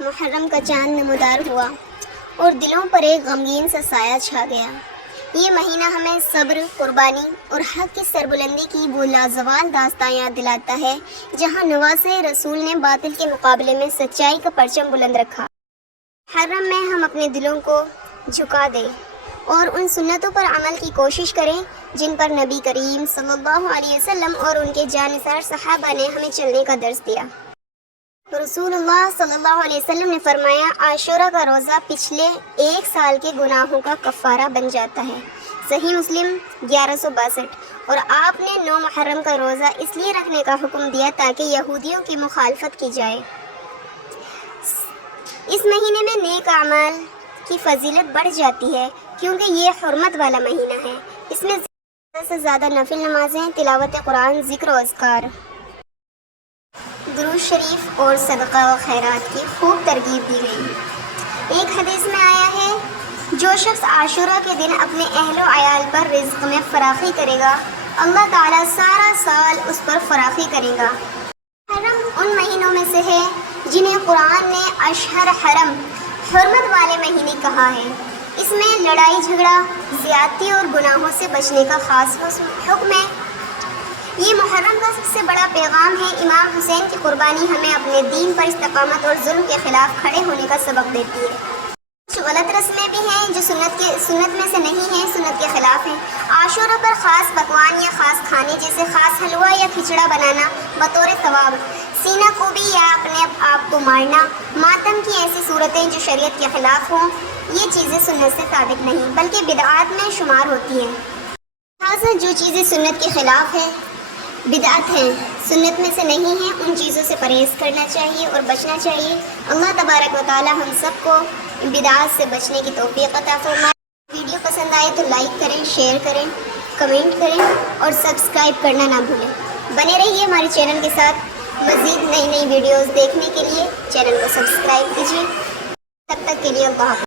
محرم کا چاند نمودار ہوا اور دلوں پر ایک غمگین سا سایہ چھا گیا۔ یہ مہینہ ہمیں صبر، قربانی اور حق کی سربلندی کی وہ لازوال داستان یاد دلاتا ہے جہاں نواسۂ رسول نے باطل کے مقابلے میں سچائی کا پرچم بلند رکھا۔ محرم میں ہم اپنے دلوں کو جھکا دیں اور ان سنتوں پر عمل کی کوشش کریں جن پر نبی کریم صلی اللہ علیہ وسلم اور ان کے جانثار صحابہ نے ہمیں چلنے کا درس دیا۔ رسول اللہ صلی اللہ علیہ وسلم نے فرمایا، عاشورہ کا روزہ پچھلے 1 سال کے گناہوں کا کفارہ بن جاتا ہے۔ صحیح مسلم 1162۔ اور آپ نے 9 محرم کا روزہ اس لیے رکھنے کا حکم دیا تاکہ یہودیوں کی مخالفت کی جائے۔ اس مہینے میں نیک اعمال کی فضیلت بڑھ جاتی ہے کیونکہ یہ حرمت والا مہینہ ہے۔ اس میں زیادہ سے زیادہ نفل نمازیں، تلاوت قرآن، ذکر و اذکار، درود شریف اور صدقہ و خیرات کی خوب ترغیب دی گئی۔ ایک حدیث میں آیا ہے، جو شخص عاشورہ کے دن اپنے اہل و عیال پر رزق میں فراخی کرے گا، اللہ تعالیٰ سارا سال اس پر فراخی کرے گا۔ محرم ان مہینوں میں سے ہے جنہیں قرآن نے اشہر حرم، حرمت والے مہینے کہا ہے۔ اس میں لڑائی جھگڑا، زیادتی اور گناہوں سے بچنے کا خاص حکم ہے۔ یہ محرم کا سب سے بڑا پیغام ہے۔ امام حسین کی قربانی ہمیں اپنے دین پر استقامت اور ظلم کے خلاف کھڑے ہونے کا سبق دیتی ہے۔ کچھ غلط رسمیں بھی ہیں جو سنت میں سے نہیں ہیں، سنت کے خلاف ہیں۔ عاشورہ پر خاص پکوان یا خاص کھانے جیسے خاص حلوہ یا کھچڑا بنانا بطور ثواب، سینہ کوبی یا اپنے آپ کو مارنا، ماتم کی ایسی صورتیں جو شریعت کے خلاف ہوں، یہ چیزیں سنت سے ثابت نہیں بلکہ بدعات میں شمار ہوتی ہیں۔ لہٰذا جو چیزیں سنت کے خلاف ہیں، بدعت ہیں، سنت میں سے نہیں ہیں، ان چیزوں سے پرہیز کرنا چاہیے اور بچنا چاہیے۔ اللہ تبارک و تعالی ہم سب کو بدعات سے بچنے کی توفیق عطا فرمائے۔ ویڈیو پسند آئے تو لائک کریں، شیئر کریں، کمنٹ کریں اور سبسکرائب کرنا نہ بھولیں۔ بنے رہیے ہمارے چینل کے ساتھ۔ مزید نئی ویڈیوز دیکھنے کے لیے چینل کو سبسکرائب کیجیے۔ تب تک کے لیے اللہ حافظ۔